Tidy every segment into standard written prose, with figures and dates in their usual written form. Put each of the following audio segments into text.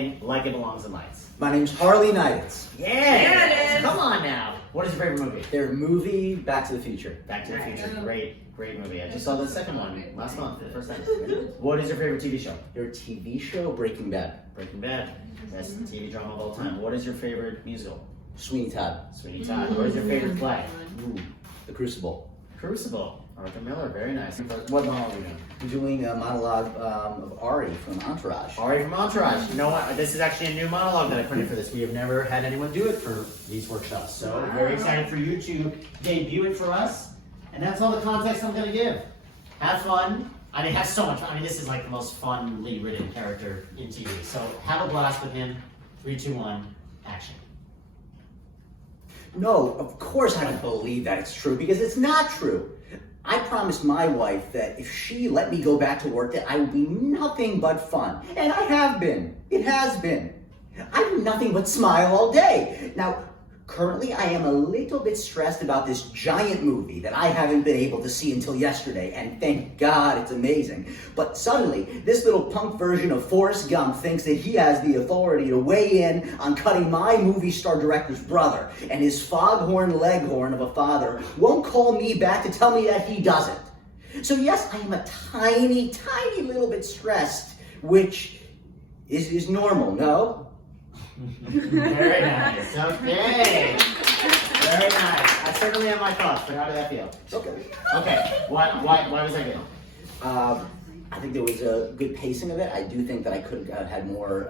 name like it belongs in lights. My name's Harley Neitz. Yeah, it is. Come on now. What is your favorite movie? Their movie, Back to the Future. Back to the Future. Great movie. I just saw the second one last month for the first time. What is your favorite TV show? Their TV show, Breaking Bad. Breaking Bad. Best TV drama of all time. What is your favorite musical? Sweeney Todd. Sweeney Todd. What is your favorite play? Ooh, The Crucible. Crucible. Arthur Miller. Very nice. What monologue are you doing? I'm doing a monologue of Ari from Entourage. Ari from Entourage. You know what? This is actually a new monologue that I printed for this. We have never had anyone do it for these workshops. So very excited for you to debut it for us. And that's all the context I'm going to give. Have fun. I mean, have so much fun. I mean, this is like the most funly written character in TV. So have a blast with him. 3, 2, 1, action. No, of course I don't believe that it's true, because it's not true. I promised my wife that if she let me go back to work, that I would be nothing but fun. And I have been. It has been. I do nothing but smile all day. Now, currently I am a little bit stressed about this giant movie that I haven't been able to see until yesterday, and thank God it's amazing. But suddenly, this little punk version of Forrest Gump thinks that he has the authority to weigh in on cutting my movie star director's brother, and his foghorn leghorn of a father won't call me back to tell me that he doesn't. So yes, I am a tiny little bit stressed, which is normal, no? Very nice. Okay. Very nice. I certainly have my thoughts, but how did that feel? Okay. Okay. Why was that good? I think there was a good pacing of it. I do think that I could have had more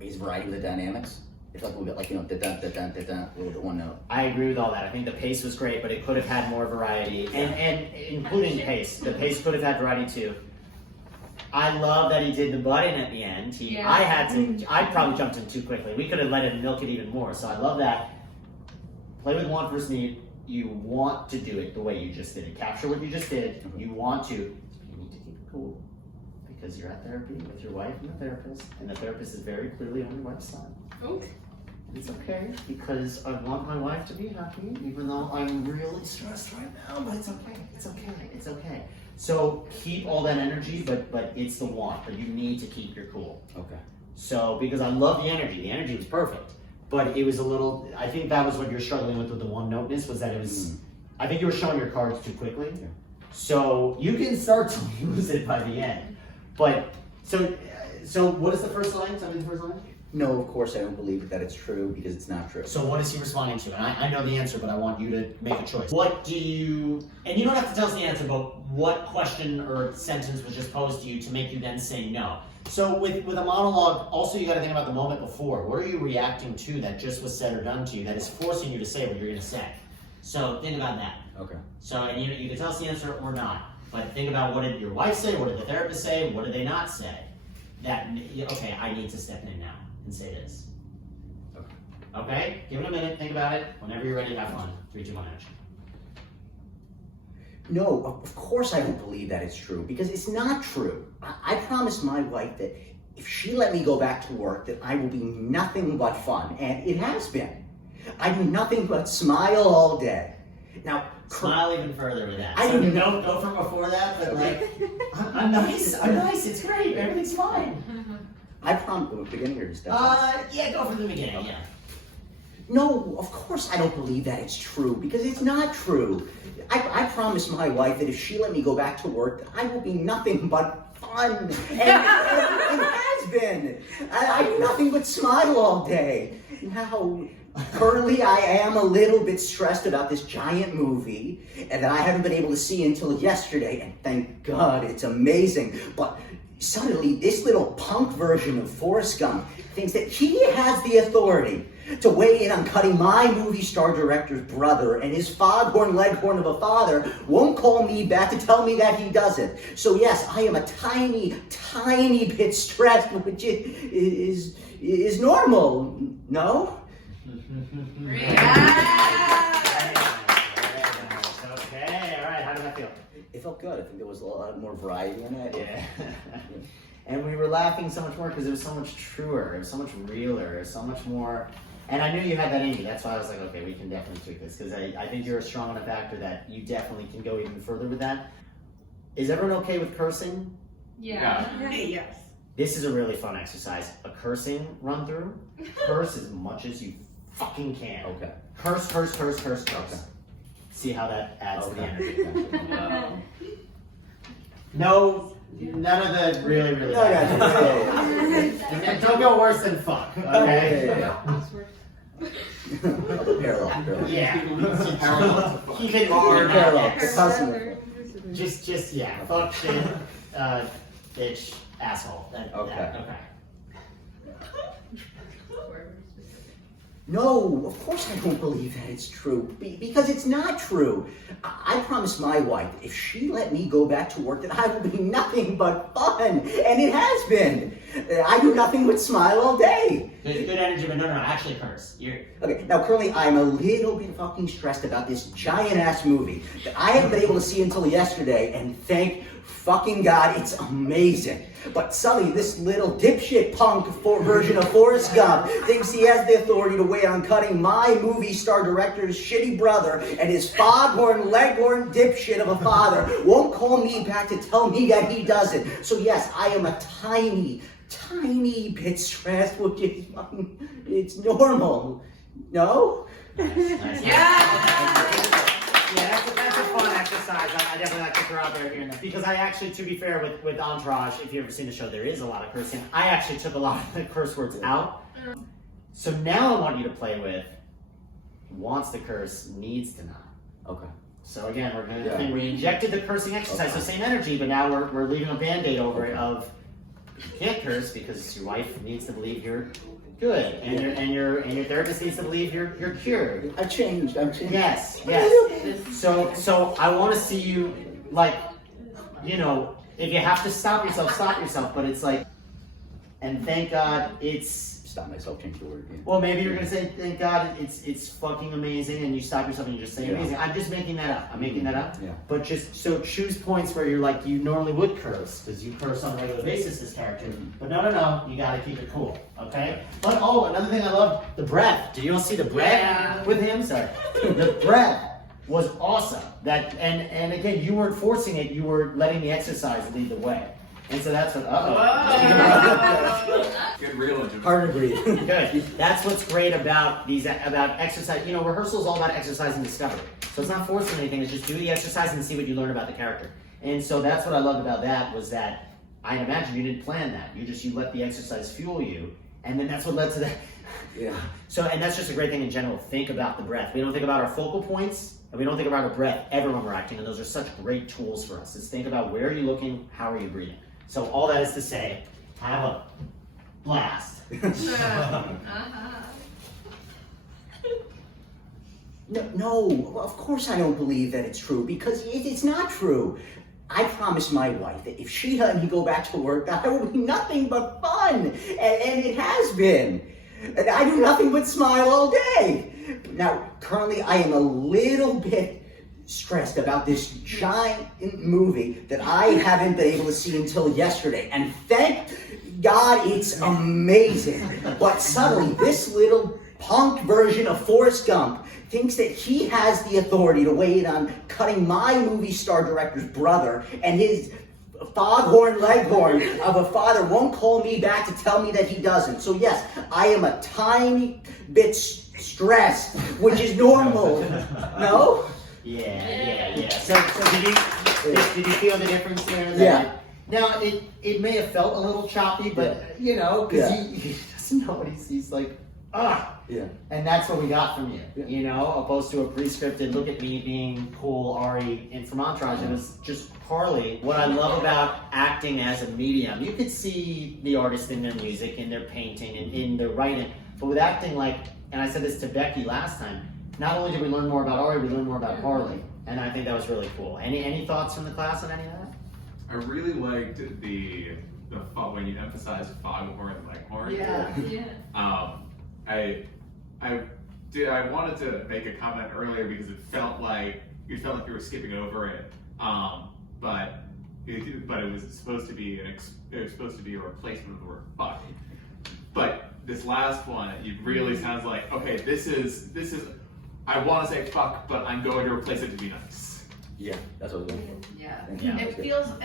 variety with the dynamics. It's like a little bit like, da-da, a little bit one note. I agree with all that. I think the pace was great, but it could have had more variety, and including pace. The pace could have had variety too. I love that he did the button at the end. I probably jumped in too quickly. We could have let him milk it even more. So I love that. Play with want versus need. You want to do it the way you just did it. Capture what you just did. You want to. You need to keep it cool because you're at therapy with your wife and the therapist, and the therapist is very clearly on your wife's side. Okay. It's okay because I want my wife to be happy, even though I'm really stressed right now. But it's okay. It's okay. It's okay. So keep all that energy, but it's the want. But you need to keep your cool. Okay. So because I love the energy. The energy was perfect, but it was a little. I think that was what you're struggling with the one noteness, was that it was. I think you were showing your cards too quickly. Yeah. So you can start to lose it by the end. But so what is the first line? Tell me the first line. No, of course I don't believe that it's true, because it's not true. So what is he responding to? And I know the answer, but I want you to make a choice. What do you, and you don't have to tell us the answer, but what question or sentence was just posed to you to make you then say no? So with a monologue, also you got to think about the moment before. What are you reacting to that just was said or done to you that is forcing you to say what you're going to say? So think about that. Okay. So, and you can tell us the answer or not, but think about, what did your wife say? What did the therapist say? What did they not say? That, okay, I need to step in now and say this. Okay. Okay? Give it a minute, think about it. Whenever you're ready, have fun. 3, 2, 1, action. No, of course I don't believe that it's true, because it's not true. I promised my wife that if she let me go back to work, that I will be nothing but fun, and it has been. I do nothing but smile all day. Now, smile even further with that. I So don't don't go from before that, but like, I'm nice, it's great, everything's fine. I promise, the beginning or just yeah, go from the beginning, Okay. yeah. No, of course I don't believe that it's true, because it's not true. I promised my wife that if she let me go back to work, that I will be nothing but fun. And it has been. I do nothing but smile all day. Now, currently I am a little bit stressed about this giant movie and that I haven't been able to see until yesterday, and thank God it's amazing. But suddenly, this little punk version of Forrest Gump thinks that he has the authority to weigh in on cutting my movie star director's brother, and his foghorn leghorn of a father won't call me back to tell me that he doesn't. So yes, I am a tiny bit stressed, which is normal, no? Okay, all right, how did that feel? It felt good. I think there was a lot more variety in it. Yeah. And we were laughing so much more because it was so much truer, it was so much realer, it was so much more. And I knew you had that in you. That's why I was like, okay, we can definitely tweak this, because I think you're a strong enough actor that you definitely can go even further with that. Is everyone okay with cursing? Yeah. Yes. This is a really fun exercise. A cursing run through. Curse as much as you fucking can. Okay. Curse. See how that adds to the energy. No, none of the really No, bad. And don't go worse than fuck. Okay. Parallel. Yeah. Parallel. Keep it hard. Parallel. The customer. Just yeah. Fuck shit. Bitch. Asshole. Okay. Okay. No, of course I don't believe that it's true. Because it's not true. I promised my wife, if she let me go back to work, that I will be nothing but fun. And it has been. I do nothing but smile all day. Good energy, but no, actually curse. Okay, now currently I'm a little bit fucking stressed about this giant-ass movie that I haven't been able to see until yesterday, and thank fucking God, it's amazing. But Sully, this little dipshit punk version of Forrest Gump, thinks he has the authority to weigh on cutting my movie star director's shitty brother, and his foghorn, leghorn dipshit of a father won't call me back to tell me that he doesn't. So yes, I am a tiny bit stressed, which is it's normal. No? Nice. Yeah, that's a fun exercise. I definitely like to throw out there here and there. Because I actually, to be fair, with Entourage, if you've ever seen the show, there is a lot of cursing. I actually took a lot of the curse words out. So now I want you to play with wants to curse, needs to not. Okay. So again, we're going to we injected the cursing exercise, so same energy, but now we're leaving a band-aid over it of you can't curse because your wife needs to believe you're good, and your therapist needs to believe you're cured. I've changed. Yes. So I want to see you, like, you know, if you have to stop yourself, but it's like, and thank God it's, Stop myself, change the word. Yeah. well, maybe you're going to say, thank God it's fucking amazing, and you stop yourself and you just say amazing. I'm just making that up. Yeah. But just, so choose points where you're like, you normally would curse, because you curse on a regular basis as character. But no, you got to keep it cool, okay? But, another thing I love, the breath. Did you all see the breath with him? Sorry. The breath was awesome. And again, you weren't forcing it, you were letting the exercise lead the way. And so that's what, Good realism. Hard to breathe. Good. That's what's great about about exercise. You know, rehearsal is all about exercise and discovery. So it's not forcing anything. It's just do the exercise and see what you learn about the character. And so that's what I loved about that was that I imagine you didn't plan that. You let the exercise fuel you, and then that's what led to that. Yeah. So, and that's just a great thing in general. Think about the breath. We don't think about our focal points, and we don't think about our breath ever when we're acting, and those are such great tools for us. Is think about where are you looking, how are you breathing. So all that is to say, have a blast. No, of course I don't believe that it's true, because it's not true. I promised my wife that if she let me go back to work, that I will be nothing but fun, and it has been. And I do nothing but smile all day. Now, currently I am a little bit stressed about this giant movie that I haven't been able to see until yesterday, and thank God it's amazing. But suddenly, this little punk version of Forrest Gump thinks that he has the authority to weigh in on cutting my movie star director's brother, and his foghorn leghorn of a father won't call me back to tell me that he doesn't. So yes, I am a tiny bit stressed, which is normal. No? Yeah. So did you feel the difference there? Yeah. Now it may have felt a little choppy, but you know, because he doesn't know what he's like. Yeah. And that's what we got from you, Yeah. you know, opposed to a pre-scripted look at me being cool, Ari, and from Entourage. It was just Harley. What I love about acting as a medium, you could see the artist in their music, in their painting, and in their writing. But with acting, like, and I said this to Becky last time, not only did we learn more about Ari, we learned more about Harley. And I think that was really cool. Any thoughts from the class on any of that? I really liked the when you emphasize foghorn and leghorn. I wanted to make a comment earlier because it felt like you were skipping over it, but it was supposed to be a replacement of the word fuck. But this last one, it really sounds like, okay, this is I want to say fuck, but I'm going to replace it to be nice. Yeah, that's what I was going for. Yeah. Yeah.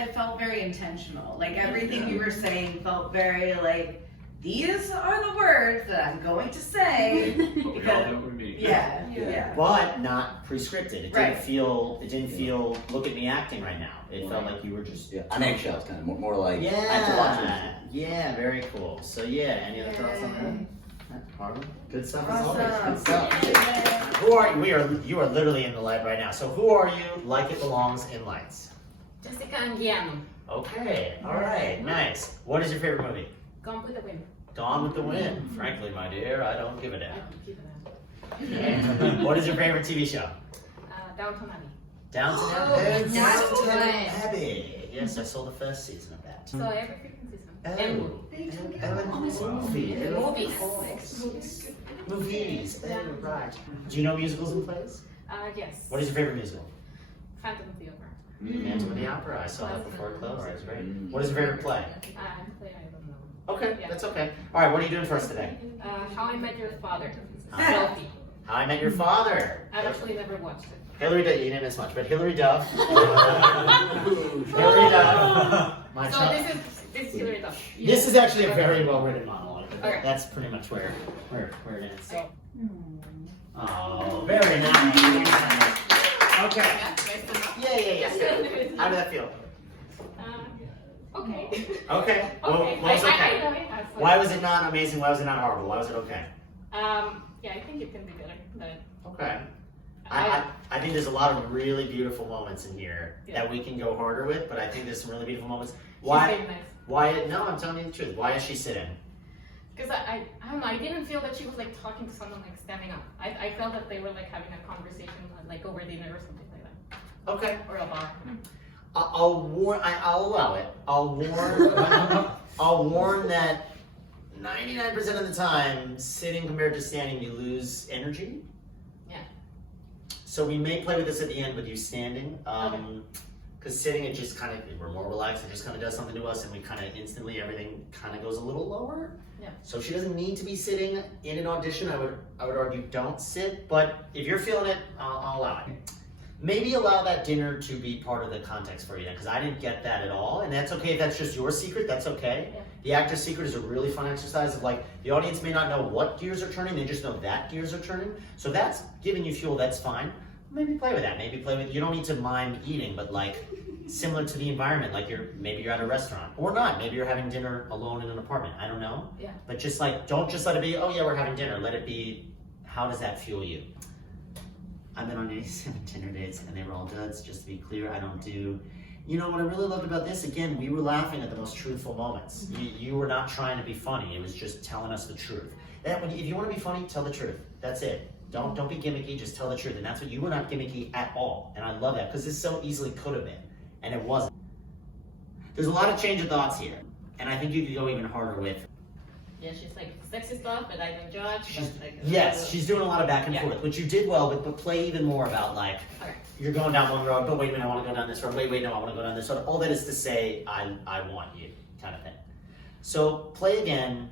It felt very intentional. Like everything you were saying felt very like, these are the words that I'm going to say. But we all know what we mean. Yeah. But not prescripted. It Right. didn't feel look at me acting right now. It felt like you were just Yeah, on eggshells, kind of more like I have to watch this. Yeah, very cool. So yeah, any other thoughts on that? Harlan? Good stuff as always. Awesome. Good stuff. Who are you? You are literally in the light right now. So who are you? Like it belongs in lights. Jessica and Guillermo. Okay. All right. Nice. What is your favorite movie? Gone with the Wind. Gone with the Wind. Frankly, my dear, I don't give a I damn. don't give it up. What is your favorite TV show? Downton Abbey. Downton Oh, Abbey. that's Downton right. Abbey. Yes, I saw the first season of that. So every freaking season. Oh, And movie. movies. Movies. Oh, right. Do you know musicals and plays? Yes. What is your favorite musical? Phantom of the Opera. Phantom of the Opera. I saw that before it closed. That's great. What is your favorite play? Play I don't know. Okay, Yeah. that's okay. All right, what are you doing for us today? How I Met Your Father. Huh? Selfie. How I Met Your Father. I've actually never watched it. Hillary Duff. You didn't miss much, but Hillary Duff. Hillary Duff. My So child. this is Hillary Duff. This is actually a very well written monologue. Okay. That's pretty much where it is. So, Oh, very nice. Okay. nice to know. Yeah. How did that feel? Okay. Okay. What Okay. was okay? I have fun. Why was it not amazing? Why was it not horrible? Why was it okay? Yeah, I think it can be better, but Okay. I think there's a lot of really beautiful moments in here that we can go harder with, but I think there's some really beautiful moments. she's Why? very nice. Why? No, I'm telling you the truth. Why is she sitting? Because I don't know, I didn't feel that she was like talking to someone like standing up. I felt that they were like having a conversation like over dinner or something like that. Okay. Or a bar. I'll warn. I'll allow it. I'll warn. I'll warn that 99% of the time, sitting compared to standing, you lose energy. Yeah. So we may play with this at the end with you standing. Because sitting, it just kind of, we're more relaxed, it just kind of does something to us, and we kind of instantly, everything kind of goes a little lower. Yeah. So she doesn't need to be sitting in an audition. I would argue don't sit, but if you're feeling it, I'll allow it. Maybe allow that dinner to be part of the context for you then, because I didn't get that at all, and that's okay if that's just your secret, that's okay. Yeah. The actor's secret is a really fun exercise of like, the audience may not know what gears are turning, they just know that gears are turning. So that's giving you fuel, that's fine. Maybe play with that, maybe play with, you don't need to mime eating, but like, similar to the environment, like maybe you're at a restaurant, or not, maybe you're having dinner alone in an apartment, I don't know. Yeah. But just like, don't just let it be, oh yeah, we're having dinner, let it be, how does that fuel you? I've been on 87 dinner dates and they were all duds, just to be clear, I don't do, you know what I really loved about this, again, we were laughing at the most truthful moments. You were not trying to be funny, it was just telling us the truth. If you want to be funny, tell the truth, that's it. Don't be gimmicky, just tell the truth, and that's what you were not gimmicky at all, and I love that, because this so easily could have been, and it wasn't. There's a lot of change of thoughts here, and I think you could go even harder with. Yeah, she's like sexy stuff, but I don't judge. But, like, Yes, she's doing a lot of back and Yeah. forth, which you did well, but play even more about like, Okay. you're going down one road, but wait a minute, I want to go down this road, wait, no, I want to go down this road. All that is to say, I want you, kind of thing. So play again.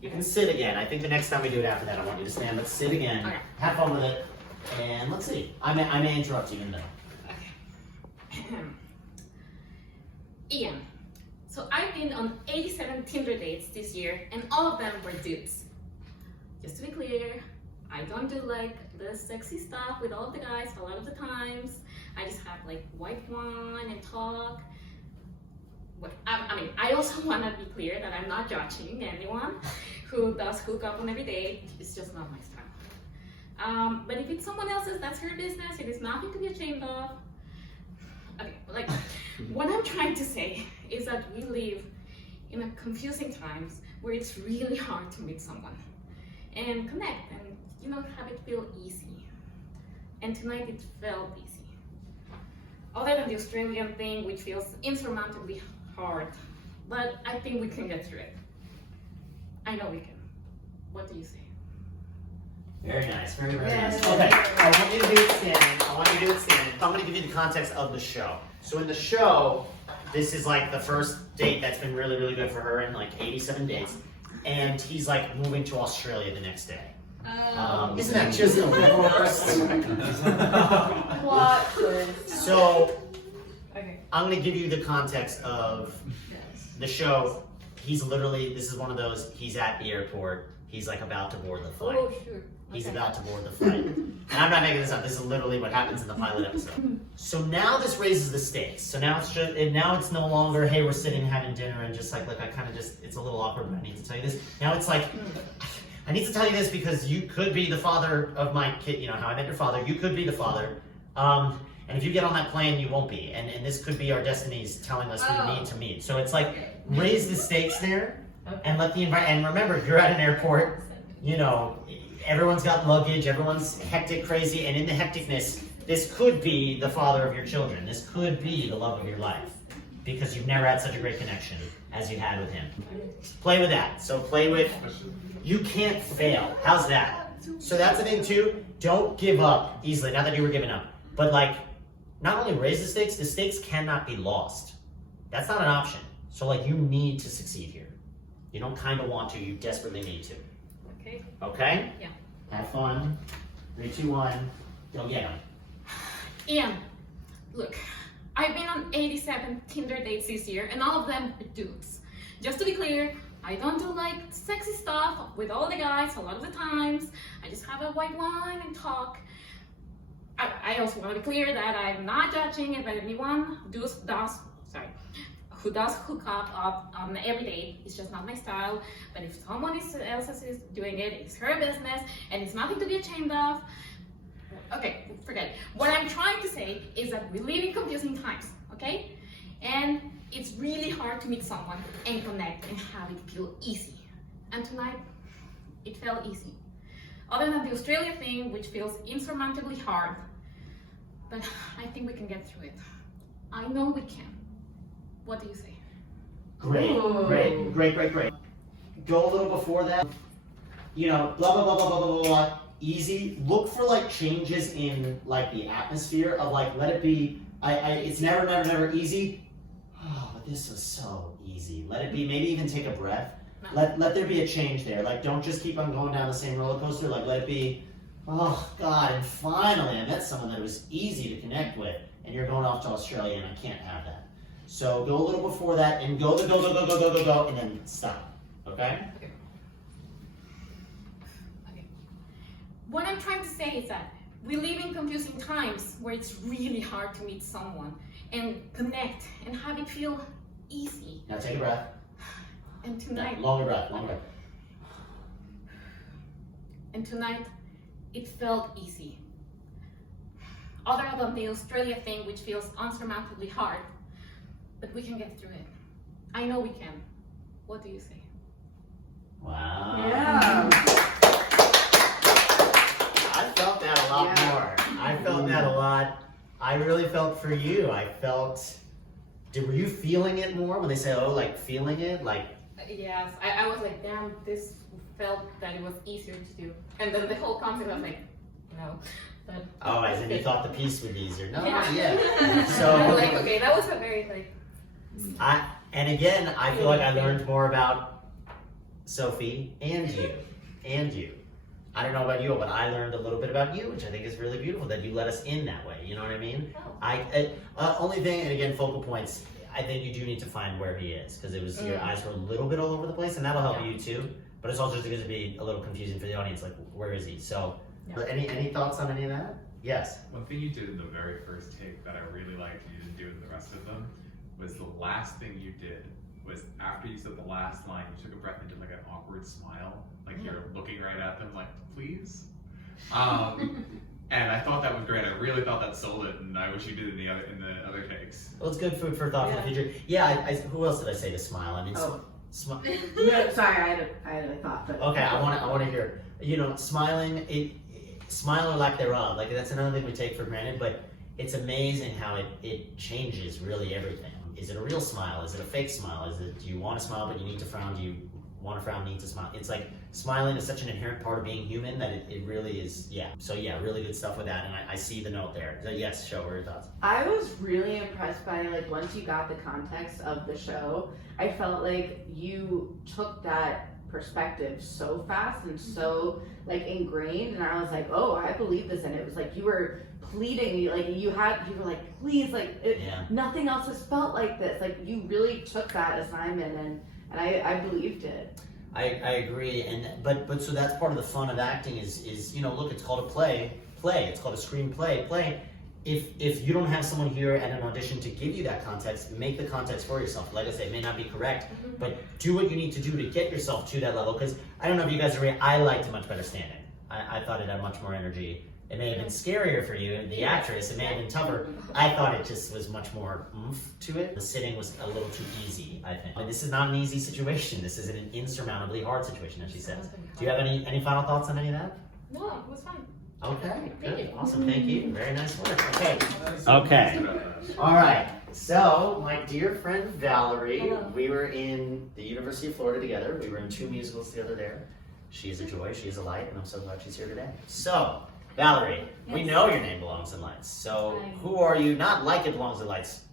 You can sit again. I think the next time we do it after that, I want you to stand, but sit again. Okay. Have fun with it, and let's see. I may interrupt you in the middle. Ian. So I've been on 87 Tinder dates this year, and all of them were dudes. Just to be clear, I don't do like the sexy stuff with all of the guys a lot of the times. I just have like white wine and talk. I mean, I also want to be clear that I'm not judging anyone who does hook up on every date. It's just not my style. But if it's someone else's, that's her business. It is nothing to be ashamed of. Okay, like, what I'm trying to say is that we live in a confusing times where it's really hard to meet someone and connect and, you know, have it feel easy. And tonight it felt easy. Other than the Australian thing, which feels insurmountably hard, but I think we can get through it. I know we can. What do you say? Very nice, very Yes. nice. Okay, I want you to do it standing. I'm going to give you the context of the show. So in the show, this is like the first date that's been really, really good for her in like 87 dates. And he's like moving to Australia the next day. Isn't that just the worst? Plot twist. So Okay. I'm gonna give you the context of the show. He's literally, this is one of those, he's at the airport, he's like about to board the flight. Oh, sure. He's Okay. about to board the flight. And I'm not making this up, this is literally what happens in the pilot episode. So now this raises the stakes. So now it's just, now it's no longer, hey, we're sitting having dinner and just like, look, I kind of just, it's a little awkward, but I need to tell you this. Now it's like, I need to tell you this because you could be the father of my kid, you know, how I met your father, you could be the father. And if you get on that plane, you won't be. And this could be our destinies telling us we need to meet. So it's like, raise the stakes there and let the environment, and remember, you're at an airport, you know, everyone's got luggage, everyone's hectic, crazy, and in the hecticness, this could be the father of your children. This could be the love of your life because you've never had such a great connection as you had with him. Play with that. So play with, you can't fail. How's that? So that's the thing too. Don't give up easily. Not that you were giving up, but like, not only raise the stakes cannot be lost. That's not an option. So like, you need to succeed here. You don't kind of want to, you desperately need to. Okay. Okay? Yeah. Have fun. 3, 2, 1. Go get them. Ian, look, I've been on 87 Tinder dates this year, and all of them are dudes. Just to be clear, I don't do like sexy stuff with all the guys a lot of the times. I just have a white wine and talk. I also want to be clear that I'm not judging if anyone who does hook up on every date. It's just not my style. But if someone else is doing it, it's her business, and it's nothing to be ashamed of. Okay, forget it. What I'm trying to say is that we live in confusing times, okay? And it's really hard to meet someone and connect and have it feel easy. And tonight, it felt easy. Other than the Australia thing, which feels insurmountably hard. But I think we can get through it. I know we can. What do you say? Great, great. Go a little before that. You know, blah, blah, blah, blah, blah, blah, blah. Easy. Look for like changes in like the atmosphere of like, let it be, it's never easy. Oh, but this was so easy. Let it be, maybe even take a breath. No. Let there be a change there. Like, don't just keep on going down the same roller coaster. Like, let it be, oh God, and finally I met someone that was easy to connect with, and you're going off to Australia, and I can't have that. So go a little before that, and go, and then stop. Okay? Okay. What I'm trying to say is that we live in confusing times where it's really hard to meet someone and connect and have it feel easy. Now take a breath. And tonight, Longer breath. And tonight, it felt easy. Other than the Australia thing, which feels unsurmountably hard, but we can get through it. I know we can. What do you say? Wow. Yeah. I felt that a lot more. I felt that a lot. I really felt for you. I felt, were you feeling it more when they say, oh, like feeling it? Like, Yes, I was like, damn, this felt that it was easier to do. And then the whole concept, I was like, no. But, oh, as in you thought the piece would be easier. No, Yeah. yeah. I So, was like, okay, that was a very, like, and again, I feel like I learned more about Sophie and you. I don't know about you, but I learned a little bit about you, which I think is really beautiful that you let us in that way. You know what I mean? oh. Only thing, and again, focal points. I think you do need to find where he is because it was your eyes were a little bit all over the place, and that'll help you too. But it's also just going to be a little confusing for the audience. Like, where is he? So, any thoughts on any of that? Yes. One thing you did in the very first take that I really liked, and you didn't do in the rest of them, was the last thing you did was after you said the last line, you took a breath and did like an awkward smile, like you're looking right at them, like please. And I thought that was great. I really thought that sold it, and I wish you did in the other takes. Well, it's good food for thought for the future. Yeah. Who else did I say to smile? I mean, No, sorry, I had a thought. But okay, I want to hear. You know, smiling. Smile or lack thereof. Like that's another thing we take for granted, but it's amazing how it changes really everything. Is it a real smile? Is it a fake smile? Do you want to smile but you need to frown? Do you want to frown, need to smile? It's like smiling is such an inherent part of being human that it really is, yeah. So yeah, really good stuff with that, and I see the note there. So yes, show, what are your thoughts? I was really impressed by like once you got the context of the show, I felt like you took that perspective so fast and so like ingrained, and I was like, oh, I believe this, and it was like you were pleading, like you were like, please, like nothing else has felt like this. Like you really took that assignment, and I believed it. I agree, but so that's part of the fun of acting is look, it's called a play. It's called a screenplay. If you don't have someone here at an audition to give you that context, make the context for yourself. Like I say, it may not be correct, but do what you need to do to get yourself to that level. Because I don't know if you guys agree, I liked Much Better Standing. I thought it had much more energy. It may have been scarier for you, the actress. It may have been tougher. I thought it just was much more oomph to it. The sitting was a little too easy, I think. And this is not an easy situation. This is an insurmountably hard situation, as she says. Do you have any final thoughts on any of that? No, it was fun. Okay, good, awesome, thank you. Very nice work. Okay. All right. So, my dear friend Valerie, Hello. we were in the University of Florida together. We were in 2 musicals together there. She is a joy, she is a light, and I'm so glad she's here today. So, Valerie, we know your name belongs in Lights. So, who are you? Not like it belongs in Lights,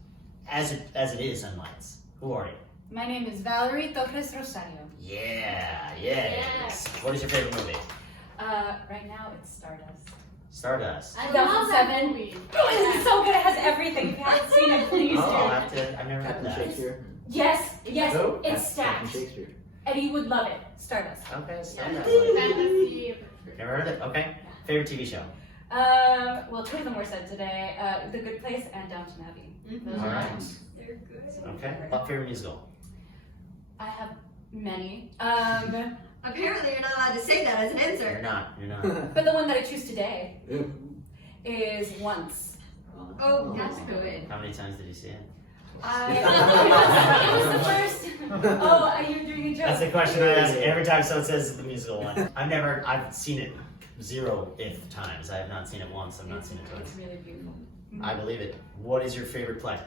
as it is in Lights. Who are you? My name is Valerie Torres Rosario. Yeah. Yes. What is your favorite movie? Right now it's Stardust. Stardust. I love that movie. Oh, it's so good. It has everything. If you haven't seen it, please Oh, I'll do. have to. I've never heard that. Shakespeare. Yes, Who? it's stacked. Shakespeare. Eddie would love it. Stardust. Okay, Stardust. Fantasy. Never heard of it? Okay. Favorite TV show? Well, 2 of them were said today. The Good Place and Downton Abbey. Those All are right. mine. They're good. Okay. What favorite musical? I have many. Apparently, you're not allowed to say that as an You're insert. not. You're not. But the one that I choose today is Once. Oh, that's good. How many times did you see it? It was the first. Oh, you're doing a joke. That's the question I ask every time someone says the musical one. I've seen it 0th times. I have not seen it once. I've not seen it It's twice. really beautiful. I believe it. What is your favorite play?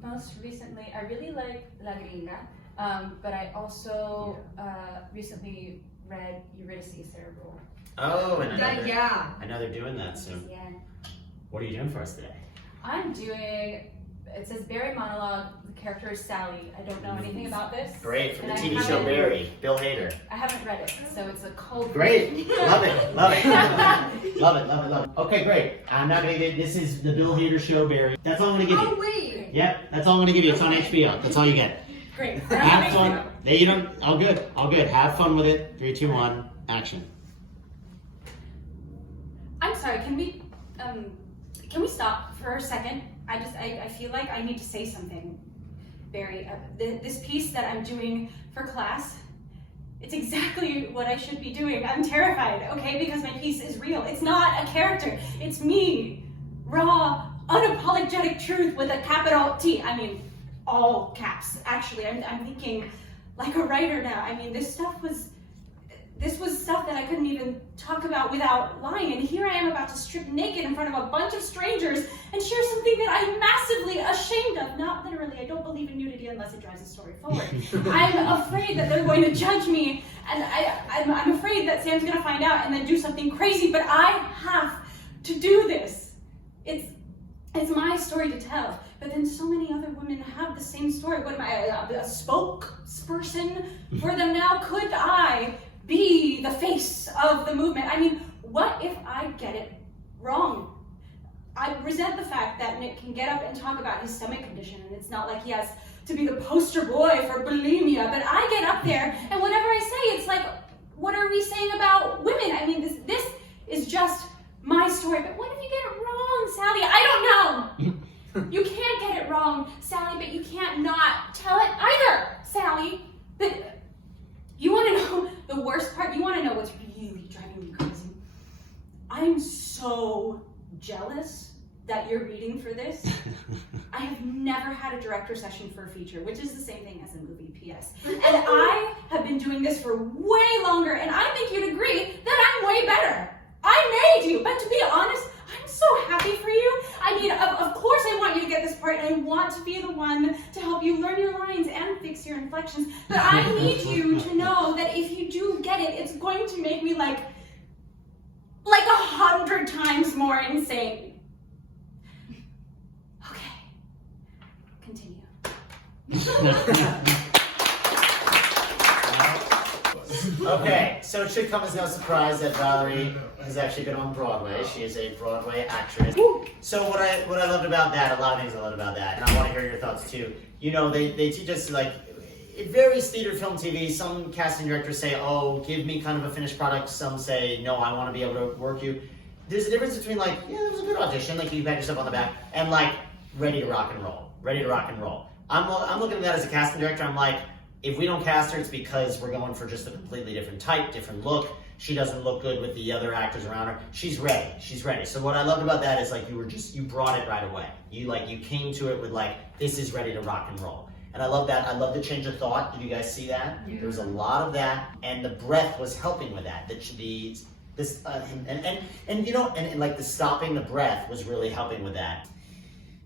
Most recently, I really like La Gringa, but I also recently read Eurydice Cerebral. Oh, and Yeah. I know they're doing that soon. Yeah. What are you doing for us today? I'm doing, it says Barry monologue, the character is Sally. I don't know anything about this. Great, from the And I TV show haven't- Barry, Bill Hader. I haven't read it, so it's a cold. Great, love it, love it, love it, love it, love it. Okay, great. I'm not gonna get. This is the Bill Hader show, Barry. That's all I'm gonna give Oh, you. wait. Yep, that's all I'm gonna give you. It's on HBO. That's all you get. Great. Have fun. There you don't. All good. All good. Have fun with it. 3, 2, 1. Action. I'm sorry, can we stop for a second? I feel like I need to say something, Barry. This piece that I'm doing for class, it's exactly what I should be doing. I'm terrified, okay, because my piece is real. It's not a character, it's me. Raw, unapologetic truth with a capital T. I mean, all caps, actually. I'm thinking like a writer now. I mean, this was stuff that I couldn't even talk about without lying, and here I am about to strip naked in front of a bunch of strangers and share something that I'm massively ashamed of. Not literally, I don't believe in nudity unless it drives the story forward. I'm afraid that they're going to judge me, and I'm afraid that Sam's gonna find out and then do something crazy, but I have to do this. It's my story to tell, but then so many other women have the same story. What am I, a spokesperson for them now? Could I be the face of the movement? I mean, what if I get it wrong? I resent the fact that Nick can get up and talk about his stomach condition, and it's not like he has to be the poster boy for bulimia, but I get up there, and whatever I say, it's like, what are we saying about women? I mean, this is just my story, but what if you get it wrong, Sally? I don't know. You can't get it wrong, Sally, but you can't not tell it either, Sally. But you want to know the worst part? You want to know what's really driving me crazy? I'm so jealous that you're reading for this. I have never had a director session for a feature, which is the same thing as a movie, P.S. And I have been doing this for way longer, and I think you'd agree that I'm way better. I made you, but to be honest, I'm so happy for you. I mean, of course I want you to get this part, and I want to be the one to help you learn your lines and fix your inflections, but I need you to know that if you do get it, it's going to make me like 100 times more insane. Okay, continue. Okay, so it should come as no surprise that Valerie has actually been on Broadway. She is a Broadway actress. So what I loved about that, a lot of things I loved about that, and I want to hear your thoughts too. You know, they teach us, like, it varies theater, film, TV. Some casting directors say, oh, give me kind of a finished product. Some say, no, I want to be able to work you. There's a difference between, like, yeah, it was a good audition, like you pat yourself on the back, and like, ready to rock and roll. Ready to rock and roll. I'm looking at that as a casting director. I'm like, if we don't cast her, it's because we're going for just a completely different type, different look. She doesn't look good with the other actors around her. She's ready. She's ready. So what I loved about that is, like, you brought it right away. You came to it with, like, this is ready to rock and roll. And I love that. I love the change of thought. Did you guys see that? Yeah. There was a lot of that, and the breath was helping with that. And like the stopping the breath was really helping with that.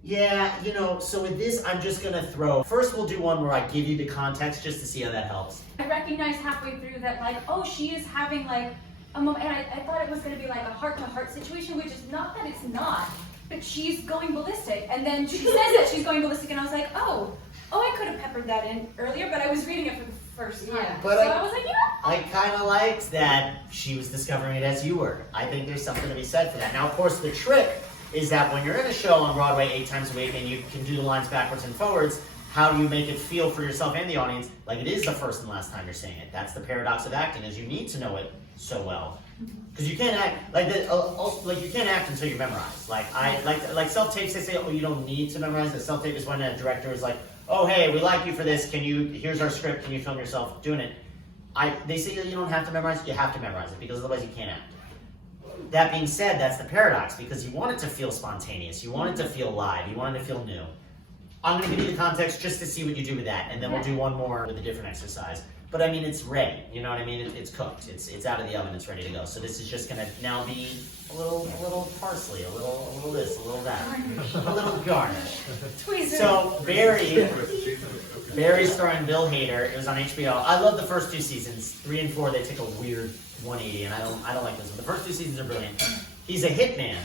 Yeah, you know, so with this, I'm just gonna throw. First, we'll do one where I give you the context just to see how that helps. I recognized halfway through that, like, oh, she is having like a moment, and I thought it was gonna be like a heart-to-heart situation, which is not that it's not, but she's going ballistic. And then she says that she's going ballistic, and I was like, oh, I could have peppered that in earlier, but I was reading it for the first time. Yeah. But so I was like, yeah. I kind of liked that she was discovering it as you were. I think there's something to be said for that. Now, of course, the trick is that when you're in a show on Broadway 8 times a week and you can do the lines backwards and forwards, how do you make it feel for yourself and the audience like it is the first and last time you're saying it? That's the paradox of acting, is you need to know it so well. Because you can't act you can't act until you memorize. Like self-tapes, they say, oh, you don't need to memorize. The self-tape is when a director is like, oh, hey, we like you for this. Here's our script. Can you film yourself doing it? They say you don't have to memorize it. You have to memorize it, because otherwise you can't act. That being said, that's the paradox, because you want it to feel spontaneous. You want it to feel live. You want it to feel new. I'm going to give you the context just to see what you do with that, and then we'll do one more with a different exercise. But I mean, it's ready. You know what I mean? It's cooked. It's out of the oven. It's ready to go. So this is just going to now be a little parsley, a little this, a little that, a little garnish. So Barry's starring Bill Hader. It was on HBO. I love the first 2 seasons. 3 and 4, they take a weird 180, and I don't like this one. The first 2 seasons are brilliant. He's a hitman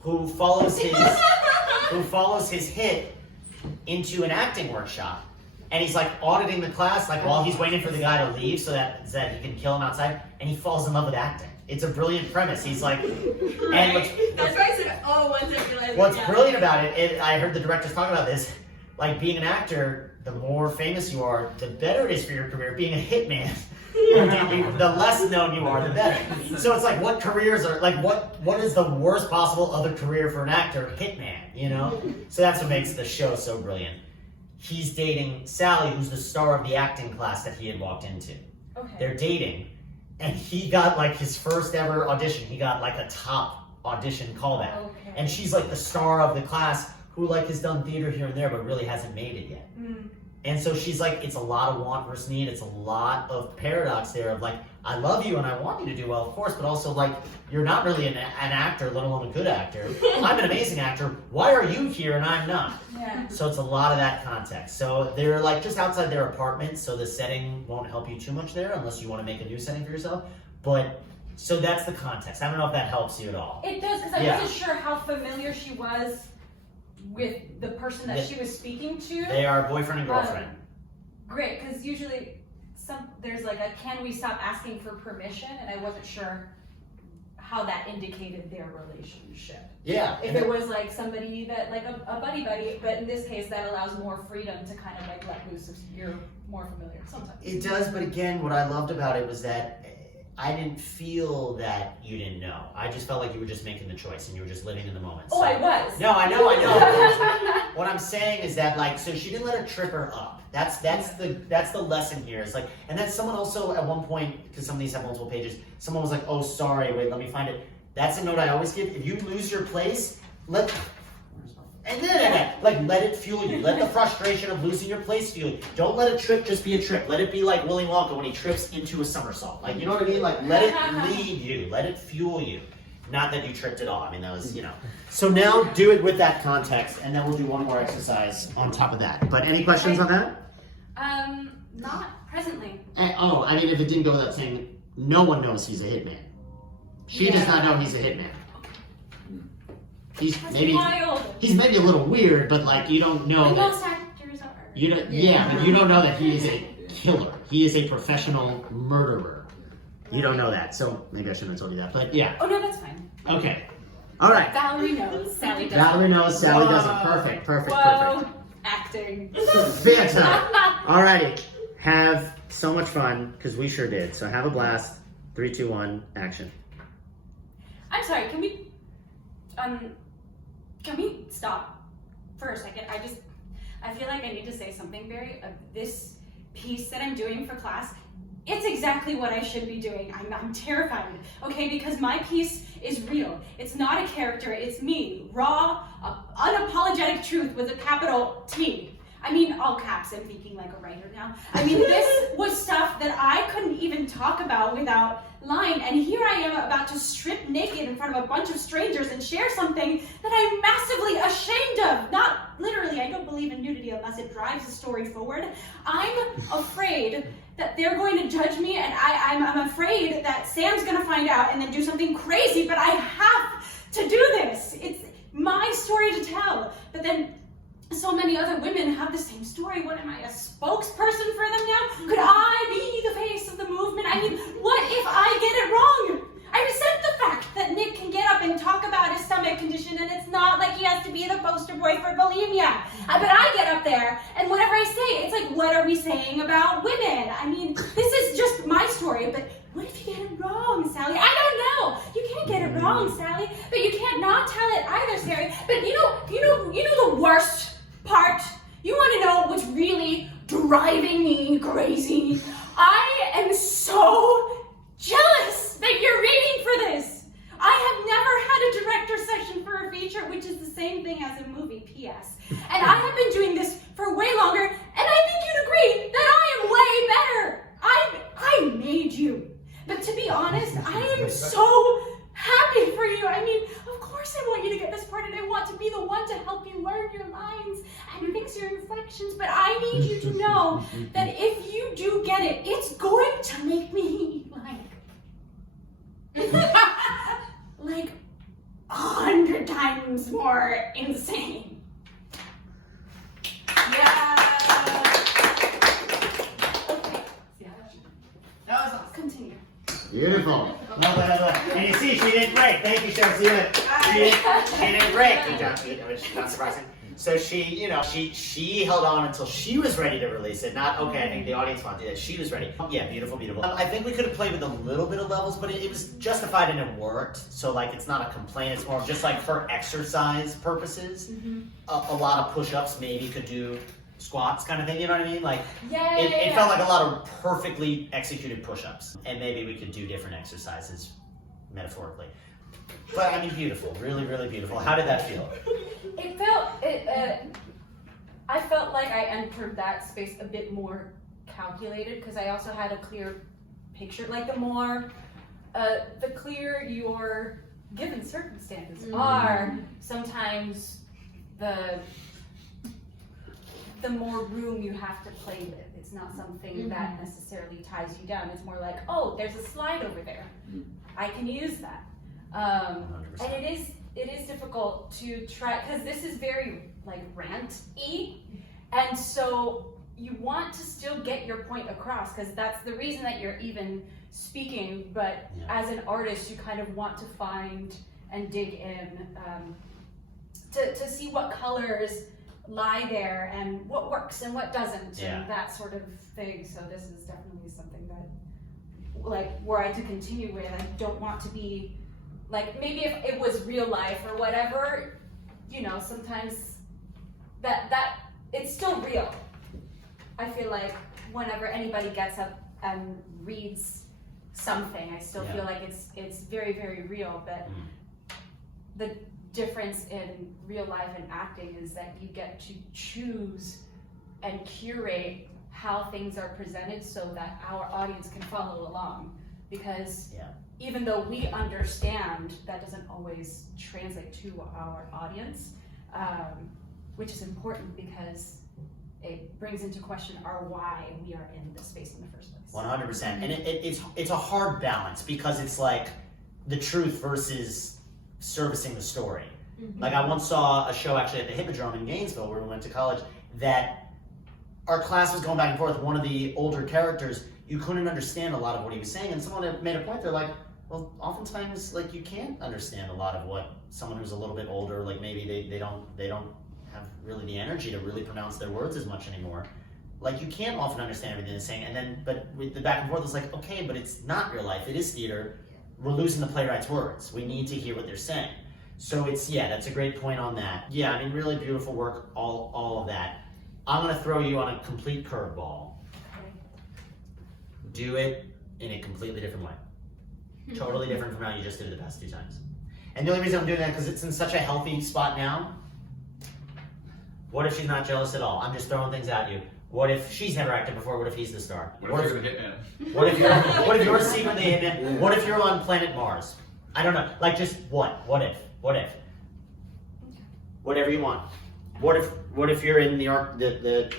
who follows his hit into an acting workshop, and he's like auditing the class, like while he's waiting for the guy to leave so that he can kill him outside, and he falls in love with acting. It's a brilliant premise. He's like, and that's why I said, oh, once I realized. What's brilliant about it, I heard the directors talk about this, like being an actor, the more famous you are, the better it is for your career. Being a hitman, the less known you are, the better. So it's like, what careers are, like, what is the worst possible other career for an actor? Hitman, you know? So that's what makes the show so brilliant. He's dating Sally, who's the star of the acting class that he had walked into. Okay. They're dating, and he got like his first ever audition. He got like a top audition callback. Okay. And she's like the star of the class who like has done theater here and there, but really hasn't made it yet. Mm. And so she's like, it's a lot of want versus need. It's a lot of paradox there of like, I love you and I want you to do well, of course, but also like, you're not really an actor, let alone a good actor. I'm an amazing actor. Why are you here and I'm not? Yeah. So it's a lot of that context. So they're like just outside their apartment, so the setting won't help you too much there unless you want to make a new setting for yourself. But so that's the context. I don't know if that helps you at all. It does, because I wasn't sure how familiar she was with the person that she was speaking to. They are boyfriend and girlfriend. Great, because usually there's like a can we stop asking for permission, and I wasn't sure how that indicated their relationship. Yeah. If it was like somebody that, like a buddy, but in this case that allows more freedom to kind of like let loose if you're more familiar sometimes. It does, but again, what I loved about it was that I didn't feel that you didn't know. I just felt like you were just making the choice and you were just living in the moment. Oh, I was. No, I know. What I'm saying is that, like, so she didn't let her trip her up. That's the lesson here. It's like, and then someone also at one point, because some of these have multiple pages, someone was like, oh, sorry, wait, let me find it. That's a note I always give. If you lose your place, let it fuel you. Let the frustration of losing your place fuel you. Don't let a trip just be a trip. Let it be like Willy Wonka when he trips into a somersault. Like, you know what I mean? Like, let it lead you. Let it fuel you. Not that you tripped at all. I mean, that was, you know. So now do it with that context, and then we'll do one more exercise on top of that. But any questions on that? Not presently. I mean, if it didn't go without saying, no one knows he's a hitman. She does not know he's a hitman. He's maybe a little weird, but like you don't know. But most actors are. But you don't know that he is a killer. He is a professional murderer. You don't know that, so maybe I shouldn't have told you that. But yeah. Oh no, that's fine. Okay. All right. Valerie knows, Sally doesn't. Valerie knows, Sally doesn't. Whoa. Perfect, perfect, Whoa, perfect. acting. Fantastic. Alrighty. Have so much fun, because we sure did. So have a blast. 3, 2, 1, action. I'm sorry, can we stop for a second? I feel like I need to say something, Barry. This piece that I'm doing for class, it's exactly what I should be doing. I'm terrified, okay? Because my piece is real. It's not a character, it's me. Raw, unapologetic truth with a capital T. I mean, all caps, I'm thinking like a writer now. I mean, this was stuff that I couldn't even talk about without lying, and here I am about to strip naked in front of a bunch of strangers and share something that I'm massively ashamed of. Not literally, I don't believe in nudity unless it drives the story forward. I'm afraid that they're going to judge me, and I'm afraid that Sam's gonna find out and then do something crazy, but I have to do this. It's my story to tell, but then so many other women have the same story. What am I, a spokesperson for them now? Could I be the face of the movement? I mean, what if I get it wrong? I resent the fact that Nick can get up and talk about his stomach condition, and it's not like he has to be the poster boy for bulimia. But I get up there, and whatever I say, it's like, what are we saying about women? I mean, this is just my story, but what if you get it wrong, Sally? I don't know. You can't get it wrong, Sally, but you can't not tell it either, Sally. But you know the worst part? You want to know what's really driving me crazy? I am so jealous that you're reading for this. I have never had a director session for a feature, which is the same thing as a movie, P.S. And I have been doing this for way longer, and I think you'd agree that I am way better. I made you. But to be honest, I am so happy for you. I mean, of course I want you to get this part, and I want to be the one to help you learn your lines and fix your inflections, but I need you to know that if you do get it, it's going to make me like 100 times more insane. Yeah. Okay, That was awesome. continue. Beautiful. And you see, she did great. Thank you, Chelsea. She did great. Good job. Which is not surprising. So she held on until she was ready to release it. Not, okay, I think the audience wanted it. She was ready. Yeah, beautiful, beautiful. I think we could have played with a little bit of levels, but it was justified and it worked. So like, it's not a complaint. It's more of just like for exercise purposes. A lot of push-ups, maybe could do squats kind of thing, you know what I mean? Like, it felt like a lot of perfectly executed push-ups. And maybe we could do different exercises, metaphorically. But I mean, beautiful, really, really beautiful. How did that feel? I felt like I entered that space a bit more calculated, because I also had a clear picture. Like the clearer your given circumstances are, sometimes the more room you have to play with. It's not something that necessarily ties you down. It's more like, oh, there's a slide over there. I can use that. And it is difficult to try, because this is very like rant-y, and so you want to still get your point across, because that's the reason that you're even speaking, but as an artist you kind of want to find and dig in to see what colors lie there and what works and what doesn't, and that sort of thing. So this is definitely something that, like, were I to continue with, I don't want to be like, maybe if it was real life or whatever, you know, sometimes that it's still real. I feel like whenever anybody gets up and reads something, I still feel like it's very, very real. But the difference in real life and acting is that you get to choose and curate how things are presented so that our audience can follow along. Because even though we understand, that doesn't always translate to our audience, which is important because it brings into question our why we are in this space in the first place. 100%. And it's a hard balance, because it's like the truth versus servicing the story. Like, I once saw a show actually at the Hippodrome in Gainesville, where we went to college, that our class was going back and forth. One of the older characters, you couldn't understand a lot of what he was saying. And someone had made a point, they're like, well, oftentimes, like, you can't understand a lot of what someone who's a little bit older, like maybe they don't have really the energy to really pronounce their words as much anymore. Like, you can't often understand everything they're saying, and then, but with the back and forth, it's like, okay, but it's not real life, it is theater. We're losing the playwright's words. We need to hear what they're saying. So it's, yeah, that's a great point on that. Yeah, I mean, really beautiful work, all of that. I'm gonna throw you on a complete curveball. Do it in a completely different way. Totally different from how you just did it the past 2 times. And the only reason I'm doing that is because it's in such a healthy spot now. What if she's not jealous at all? I'm just throwing things at you. What if she's never acted before? What if he's the star? What if you're the hitman? What if you're secretly a hitman? What if you're on planet Mars? I don't know. Like, just what? What if? Whatever you want. What if you're in the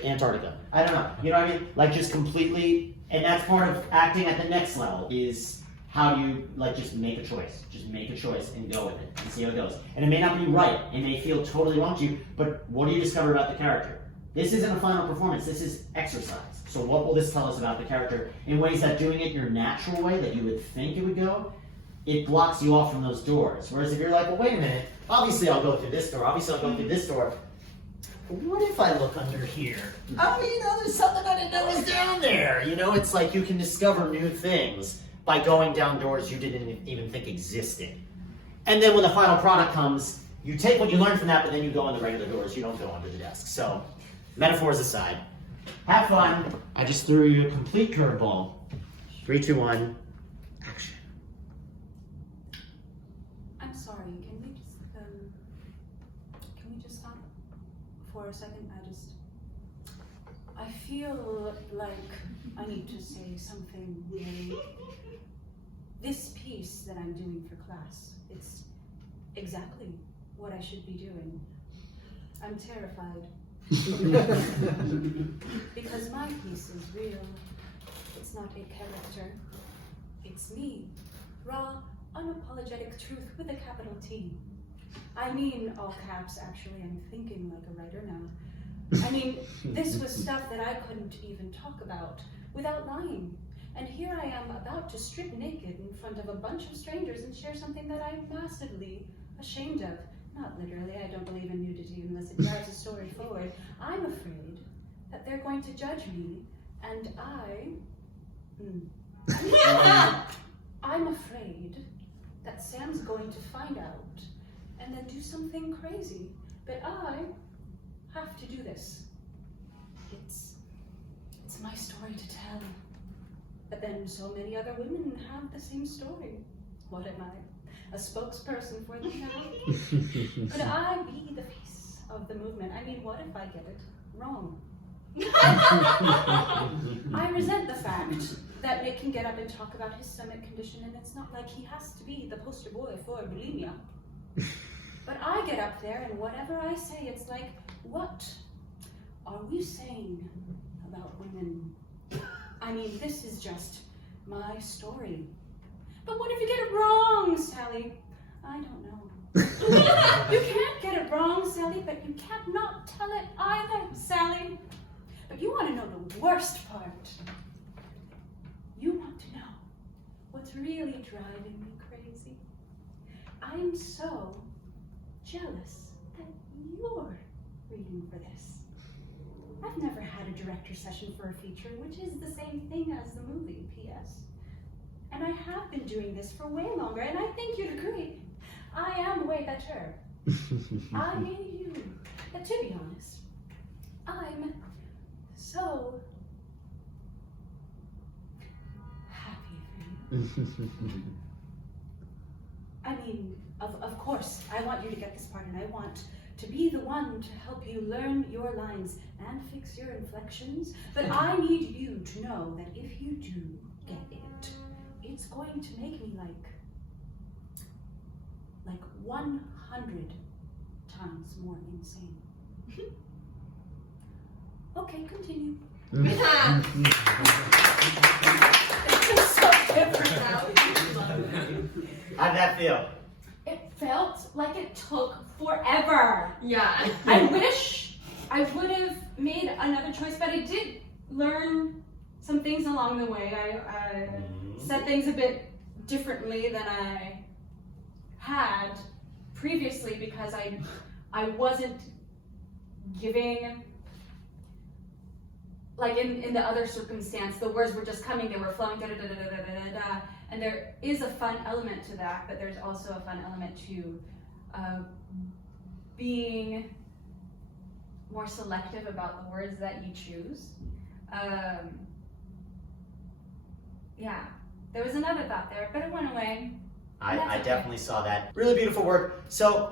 Antarctica? I don't know. You know what I mean? Like, just completely. And that's part of acting at the next level, is how you, like, just make a choice. Just make a choice and go with it and see how it goes. And it may not be right. It may feel totally wrong to you, but what do you discover about the character? This isn't a final performance. This is exercise. So what will this tell us about the character in ways that doing it your natural way that you would think it would go, it blocks you off from those doors. Whereas if you're like, well, wait a minute, obviously I'll go through this door, obviously I'll go through this door. What if I look under here? Oh, you know, there's something I didn't know was down there. You know, it's like you can discover new things by going down doors you didn't even think existed. And then when the final product comes, you take what you learned from that, but then you go in the regular doors. You don't go under the desk. So, metaphors aside, have fun. I just threw you a complete curveball. 3, 2, 1, action. I'm sorry. Can we just stop for a second? I feel like I need to say something really. This piece that I'm doing for class, it's exactly what I should be doing. I'm terrified. Because my piece is real. It's not a character. It's me. Raw, unapologetic truth with a capital T. I mean all caps, actually. I'm thinking like a writer now. I mean, this was stuff that I couldn't even talk about without lying. And here I am about to strip naked in front of a bunch of strangers and share something that I'm massively ashamed of. Not literally, I don't believe in nudity unless it drives a story forward. I'm afraid that they're going to judge me, and I'm afraid that Sam's going to find out and then do something crazy. But I have to do this. It's my story to tell. But then so many other women have the same story. What am I? A spokesperson for them now? Could I be the face of the movement? I mean, what if I get it wrong? I resent the fact that Nick can get up and talk about his stomach condition, and it's not like he has to be the poster boy for bulimia. But I get up there, and whatever I say, it's like, what are we saying about women? I mean, this is just my story. But what if you get it wrong, Sally? I don't know. You can't get it wrong, Sally, but you can't not tell it either, Sally. But you want to know the worst part. You want to know what's really driving me crazy. I'm so jealous that you're reading for this. I've never had a director session for a feature, which is the same thing as the movie, P.S. And I have been doing this for way longer, and I think you'd agree. I am way better. I hate you. But to be honest, I'm so happy for you. I mean, of course, I want you to get this part, and I want to be the one to help you learn your lines and fix your inflections. But I need you to know that if you do get it, it's going to make me like 100 times more insane. Okay, continue. It's so different now. How'd that feel? It felt like it took forever. Yeah. I wish I would have made another choice, but I did learn some things along the way. I said things a bit differently than I had previously because I wasn't giving, like in the other circumstance, the words were just coming, they were flowing, da da da da da da da da. And there is a fun element to that, but there's also a fun element to being more selective about the words that you choose. Yeah, there was another thought there, but it went away. I definitely saw that. Really beautiful work. So,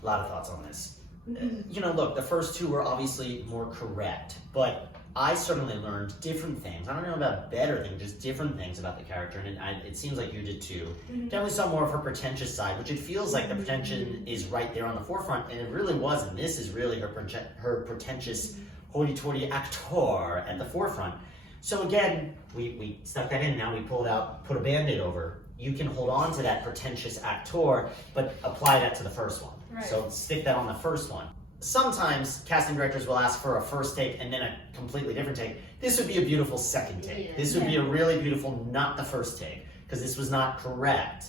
a lot of thoughts on this. You know, look, the first two were obviously more correct, but I certainly learned different things. I don't know about better things, just different things about the character, and it seems like you did too. Definitely saw more of her pretentious side, which it feels like the pretension is right there on the forefront, and it really wasn't. This is really her pretentious, hoity-toity actor at the forefront. So again, we stuck that in, now we pull it out, put a Band-Aid over. You can hold on to that pretentious actor, but apply that to the first one. Right. So stick that on the first one. Sometimes casting directors will ask for a first take and then a completely different take. This would be a beautiful second take. Yeah. This would be a really beautiful, not the first take, because this was not correct.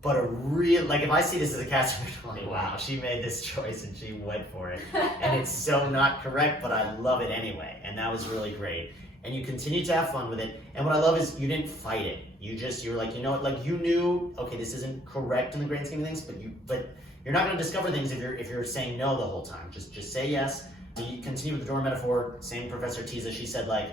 But a real, like if I see this as a casting director, I'm like, wow, she made this choice and she went for it. And it's so not correct, but I love it anyway. And that was really great. And you continue to have fun with it. And what I love is you didn't fight it. You're like, you know what, like you knew, okay, this isn't correct in the grand scheme of things, but you're not going to discover things if you're saying no the whole time. Just say yes. You continue with the door metaphor. Same Professor Tiza, she said, like,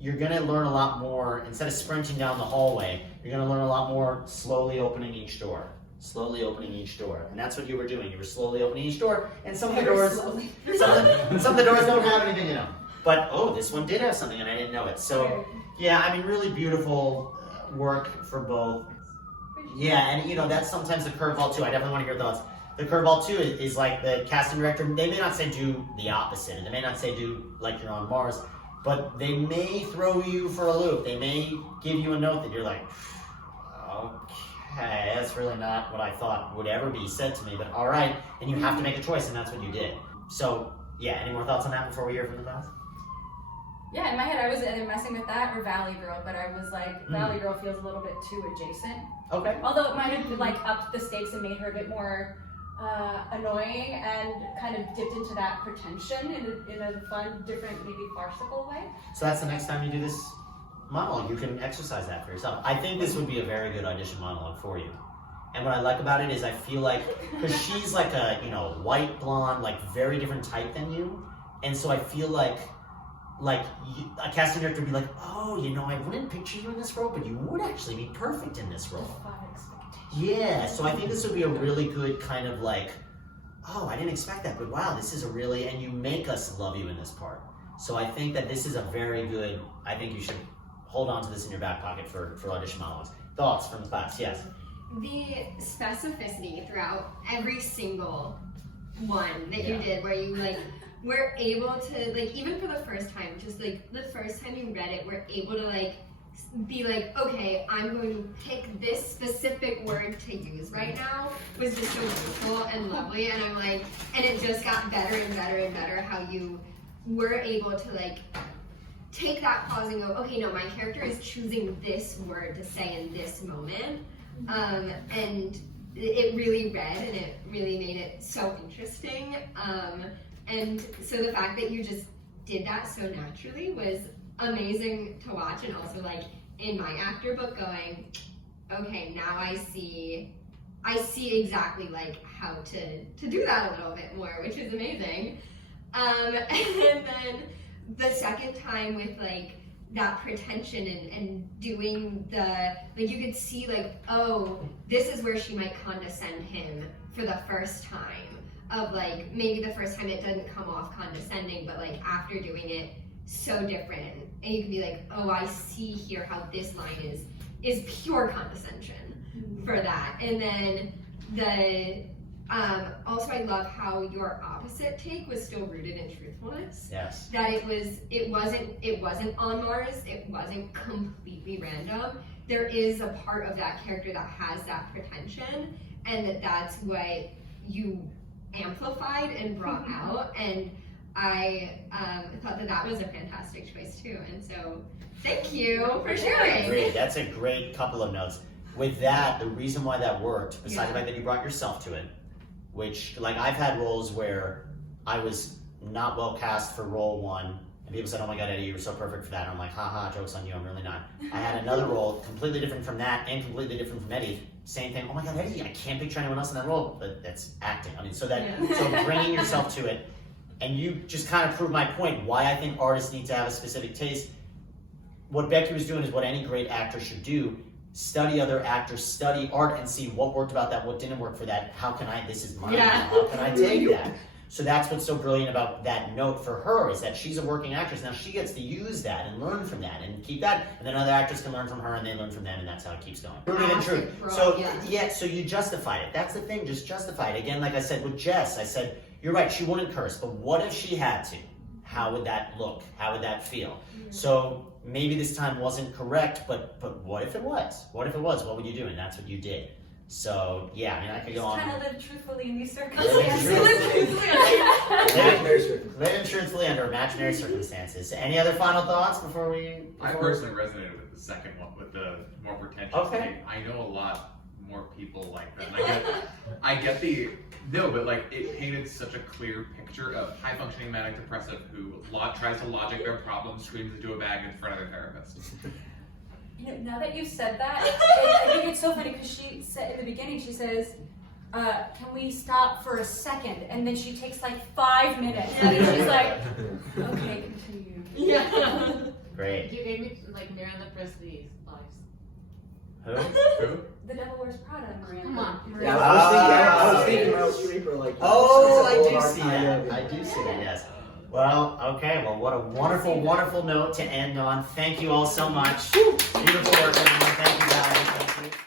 you're going to learn a lot more. Instead of sprinting down the hallway, you're going to learn a lot more slowly opening each door. Slowly opening each door. And that's what you were doing. You were slowly opening each door. And some of the doors, some of the doors don't have anything in them. But, oh, this one did have something and I didn't know it. So, yeah, I mean, really beautiful work for both. Yeah, and you know, that's sometimes the curveball too. I definitely want to hear your thoughts. The curveball too is like the casting director, they may not say do the opposite, and they may not say do like you're on Mars, but they may throw you for a loop. They may give you a note that you're like, okay, that's really not what I thought would ever be said to me, but all right, and you have to make a choice, and that's what you did. So, yeah, any more thoughts on that before we hear from the class? Yeah, in my head I was either messing with that or Valley Girl, but I was like, Valley Girl feels a little bit too adjacent. Okay. Although it might have like upped the stakes and made her a bit more annoying and kind of dipped into that pretension in a fun, different, maybe farcical way. So that's the next time you do this monologue, you can exercise that for yourself. I think this would be a very good audition monologue for you. And what I like about it is I feel like, because she's like a, you know, white, blonde, like very different type than you. And so I feel like a casting director would be like, oh, you know, I wouldn't picture you in this role, but you would actually be perfect in this role. Yeah, so I think this would be a really good kind of like, oh, I didn't expect that, but wow, this is a really, and you make us love you in this part. So I think that this is a very good, I think you should hold on to this in your back pocket for audition monologues. Thoughts from the class? Yes. The specificity throughout every single one that you did, where you like were able to, like, even for the first time, just like the first time you read it, we're able to like be like, okay, I'm going to pick this specific word to use right now, was just so beautiful and lovely. And I'm like, and it just got better and better and better how you were able to like take that pause and go, okay, no, my character is choosing this word to say in this moment. And it really read and it really made it so interesting. And so the fact that you just did that so naturally was amazing to watch, and also like in my actor book going, okay, now I see exactly like how to do that a little bit more, which is amazing. And then the second time with like that pretension and doing the, like you could see like, oh, this is where she might condescend him for the first time. Of like, maybe the first time it doesn't come off condescending, but like after doing it, so different. And you can be like, oh, I see here how this line is pure condescension for that. And then also I love how your opposite take was still rooted in truthfulness. Yes. That it wasn't on Mars, it wasn't completely random. There is a part of that character that has that pretension, and that's what you amplified and brought out. And I thought that was a fantastic choice too. And so thank you for sharing. Great. That's a great couple of notes. With that, the reason why that worked, besides the fact that you brought yourself to it, which, like, I've had roles where I was not well cast for role one, and people said, oh my God, Eddie, you were so perfect for that. And I'm like, haha, joke's on you, I'm really not. I had another role completely different from that and completely different from Eddie. Same thing, oh my God, Eddie, I can't picture anyone else in that role, but that's acting. I mean, so bringing yourself to it, and you just kind of proved my point, why I think artists need to have a specific taste. What Becky was doing is what any great actor should do. Study other actors, study art, and see what worked about that, what didn't work for that. How can I, this is mine, how can I take that? So that's what's so brilliant about that note for her, is that she's a working actress. Now she gets to use that and learn from that and keep that, and then other actors can learn from her and they learn from them, and that's how it keeps going. Rooted in truth. So so you justified it. That's the thing, just justify it. Again, like I said with Jess, I said, you're right, she wouldn't curse, but what if she had to? How would that look? How would that feel? So maybe this time wasn't correct, but what if it was? What if it was? What would you do? And that's what you did. So yeah, I mean, I could go on. Just trying to live truthfully in these Living circumstances. Living truthfully under imaginary circumstances. Any other final thoughts before we? I personally resonated with the second one, with the more pretentious. Okay. I know a lot more people like that. And I get but like it painted such a clear picture of high functioning manic depressive who tries to logic their problems, screams into a bag in front of their therapist. You know, now that you've said that, I think it's so funny because she said in the beginning, she says, can we stop for a second? And then she takes like 5 minutes. And then she's like, okay, continue. Yeah. Great. You gave me like Miranda Presley's lives. Who? The Devil Wears Prada, Miranda. Come on. Yeah, Miranda. I was thinking Meryl Streep or like. Oh, I do Boulevard see kind that. of. I do see that. Yes. Well, okay. Well, what a wonderful, wonderful note to end on. Thank you all so much. Beautiful work, everyone. Thank you, guys. Thank you.